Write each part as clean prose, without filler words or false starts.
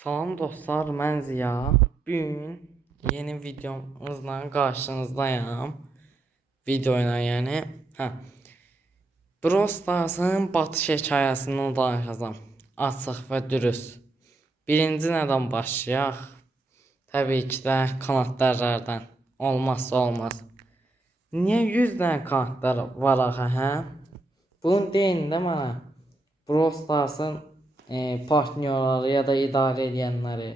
Salam dostlar, mən Ziya. Bugün yeni videomuzla qarşınızdayım. Videoyla yəni. Brawl Stars'ın batış hekayəsindən danışacağam. Açıq və dürüst. Birinci nədən başlayaq? Təbii ki də karakterlərdən. Olmazsa olmaz. Niyə 100 dənə karakter var axı, hə? Bunu deyin də mənə. Brawl Stars'ın partnyorları ya da idarə edənləri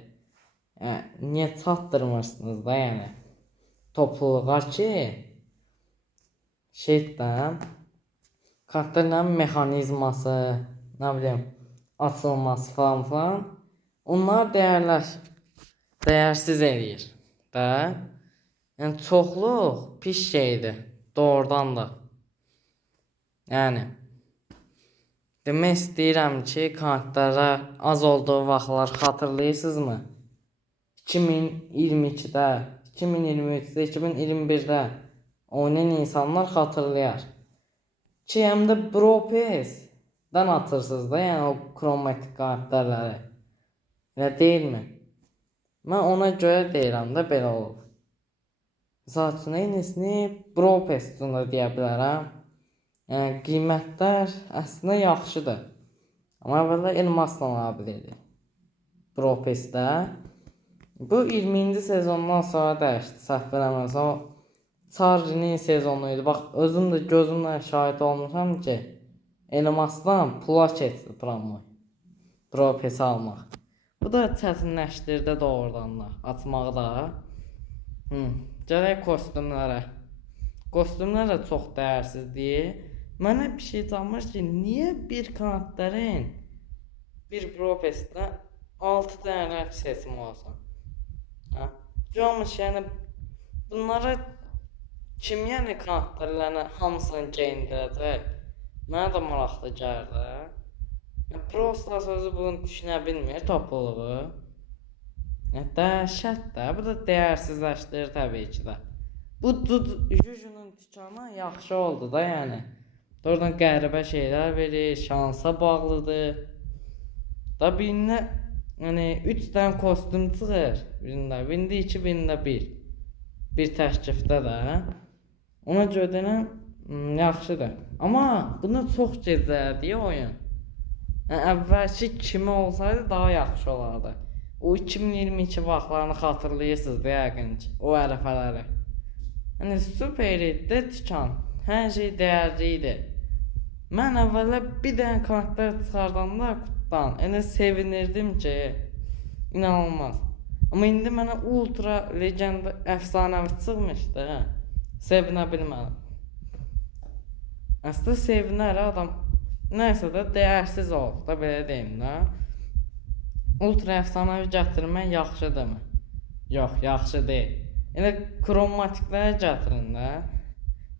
niyə çatdırmırsınız da yəni topluluğa ki şeydən karakterlərin mexanizması, nə bilim, açılması falan filan onlar dəyərsiz eləyir də. Yəni çoxluq pis şeydir doğrudan da. Yəni demək istəyirəm ki, karakterlər az olduğu vaxtlar xatırlayırsınızmı? 2022-də, 2023-də, 2021-də oynayan insanlar xatırlayar. Ki, həm də Brawl Pass-dən atırsınız da, yəni o kromatik karakterləri. Elə deyilmi? Mən ona görə deyirəm də belə olur. Misal üçün, eynisini Brawl Pass üçün də deyə bilərəm. Yəni qiymətlər əslində yaxşıdır. Amma əvvəllər elmasla ala bilirdi. Brawl Pass-də. Bu 20-ci sezondan sonra dəyişdi. Səhv eləməsəm, Charlie-nin sezonu idi. Bax, özüm də gözümlə şahid olmuşam ki, elmasdan pula keçdi tramvay. Brawl Pass almaq. Bu da çətinləşdirdi doğrudan da. Açmağı da. Gələk kostyumlara. Kostyumlar da çox dəyərsizdir. Mənə bir şey çalmır ki, niyə bir karakterin bir Brawl Pass-də 6 dənə seçimi olsun? Görmüş, yəni bunlara kim yəni karakterlərini hamısını geyindirəcək? Mənə də maraqlı gəldi. Brawl Stars özü bunu düşünə bilmir topluluğu. Dəhşət də, bu da dəyərsizləşdirir təbii ki də. Bu Jujunun dükanı yaxşı oldu da yəni. Doğrudan qəribə şeylər verir, şansa bağlıdır. Da birinə yəni 3 dənə kostyum çıxır. Birində 2, birində 1. Bir təklifdə də. Ona görə deyirəm yaxşıdır. Amma bunu çox gecələdi oyun. Yəni əvvəlki kimi olsaydı daha yaxşı olardı. O 2022 vaxtlarını xatırlayırsınız da yəqin ki, o ərəfələri. Yəni super idi dükan. Hər şey dəyərli idi. Mən əvvəllər bir dənə karakter çıxardanda kutudan elə sevinirdim ki, inanılmaz. Amma indi mənə ultra legend əfsanəvi çıxmışdı. Sevinə bilmədim. Əslində sevinər adam. Nəysə də dəyərsiz oldu da, belə deyim də. Ultra əfsanəvi gətirmək yaxşıdırmı? Yox, yaxşı deyil. Elə kromatikləri gətirin də.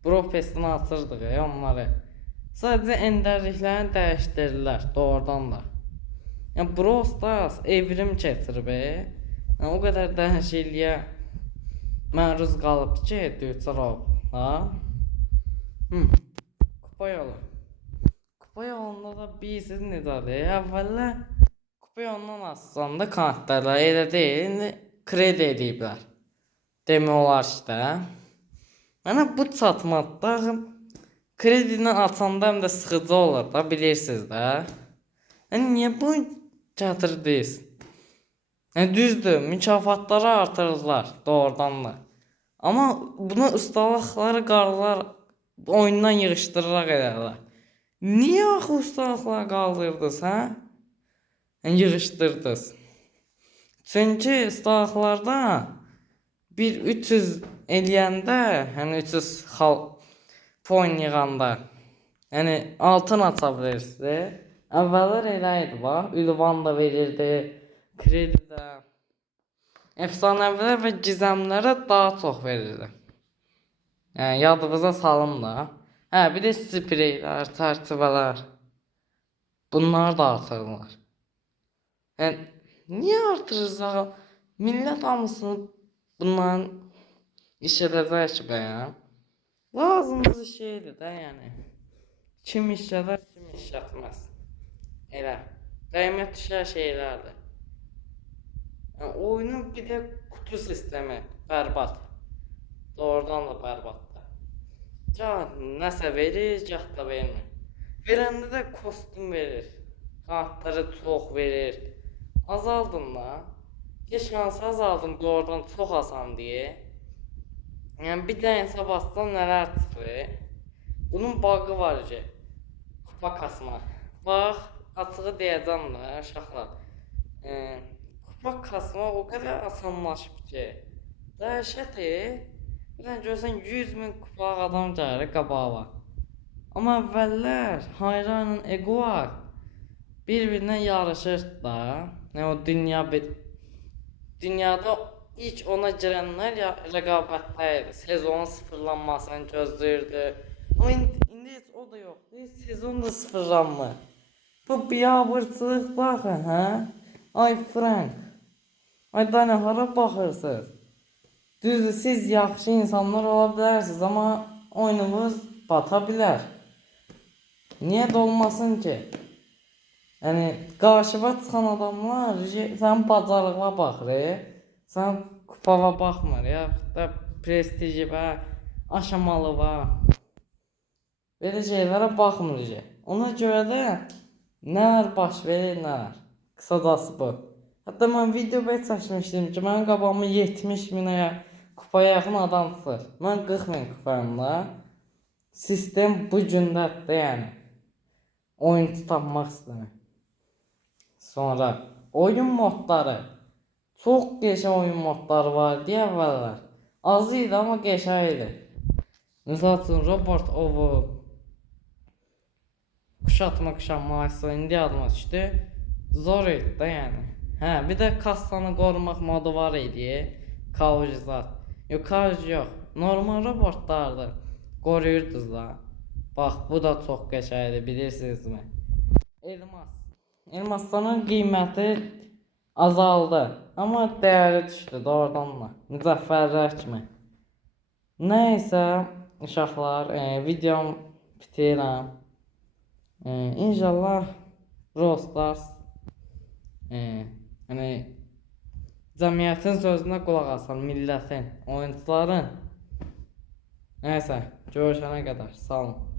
Brawl Pass-dən açırdıq onları. Sadəcə endərliklərini dəyişdirirlər doğrudan da. Yəni Brawl Stars evrim keçirib. Yəni o qədər dəyişikliyə məruz qalıb ki, düçar olub. Kupa yolu. Kupa yolunda da bilirsiniz necədir? Əvvəllər kupa yolundan açsanda karakterlər elə deyil, indi kredi ediblər. Demək olar ki də. Mənə bu çatmadı. Kredini açanda həm də sıxıcı olur da, bilirsiniz də. Yəni niyə bunu gətirdiniz? Yəni düzdür, mükafatları artırırlar doğrudan da. Amma bunu ustalıqları qarlar oyundan yığışdıraraq edərlər. Niyə axı ustalıqları qaldırdınız, hə? Yəni yığışdırdınız. Çünki ustalıqlarda bir 300 eləyəndə, yəni 300 point yığanda, yəni altın aça bilirsiniz. Əvvəllər elə idi bax, ünvan da verirdi, kredi də. Əfsanəvilər və gizəmlərə daha çox verirdi. Yəni yadınıza salım da. Bir də spreylər, çərçivələr. Bunlar da artırırlar. Yəni niyə artırırlar? Millət hamısını bunların iş edəcək ki bəyəm. Lazımız şeydir də yəni. Kim işlədər, kim işlətməz. Elə. Qiymət düşər şeylərdir. Yəni, oyunun bir də kutu sistemi bərbad. Doğrudan da bərbaddır. Gah nəsə verir, gah da vermir. Verəndə də kostyum verir. Kartları çox verir. Azaldın da. Heç hansı azaldın doğrudan çox asan deyə. Yəni bir də insan basdan nələr çıxır. Bunun bağı var ki, kupa kasmaq. Bax, açığı deyəcəm də uşaqlar. Kupa kasmaq o qədər asanlaşıb ki, dəhşətdir. Bir dənə görsən 100.000 kupalıq adam gəlir qabağa. Amma əvvəllər Hayra ilə Egoar bir-birinə yarışır da. Yəni o dünyada ilk ona girənlər ya rəqabətdə idi. Sezonun sıfırlanmasını gözləyirdi. Amma indi heç o da yoxdur. Sezon da sıfırlanmır. Bu biabırçılıq baxın, hə? Ay Frank. Ay Dana hara baxırsınız? Düzdür, siz yaxşı insanlar ola bilərsiniz, amma oyununuz bata bilər. Niyə də olmasın ki? Yəni, qarşıva çıxan adamlar sənin bacarığına baxır, sən kupava baxmır, yaxud da prestijivə, aşamalıva. Belə şeylərə baxmır ki. Ona görə də nələr baş verir, nələr. Qısacası bu. Hətta mən video çəkmişdim ki, mənim qabağıma 70.000-ə kupaya yaxın adam çıxır. Mən 40.000 kupayımda. Sistem bu gündədir, yəni. Oyuncu tapmaq istəmir. Sonra oyun modları. Çox qəşəng oyun modları var deyə əvvəllər. Az idi, amma qəşəng idi. Məsəl üçün Robot Ovu kuşatma indi yadıma düşdü. Zor idi də yəni. Hə, bir də kassanı qorumaq modu var idi. Kavucizat. Yox, kavuc yox. Normal robotlardı. Qoruyurdunuz da. Bax, bu da çox qəşəngdir, bilirsinizmi? Elmas. Elmasların qiyməti azaldı. Amma dəyəri düşdü doğrudan da. Müzəffərlər kimi. Nəysə, uşaqlar, videom bitirirəm. İnşallah Brawl Stars yəni cəmiyyətin sözünə qulaq asan, millətin, oyuncuların. Nəysə, görüşənə qədər, sağ olun.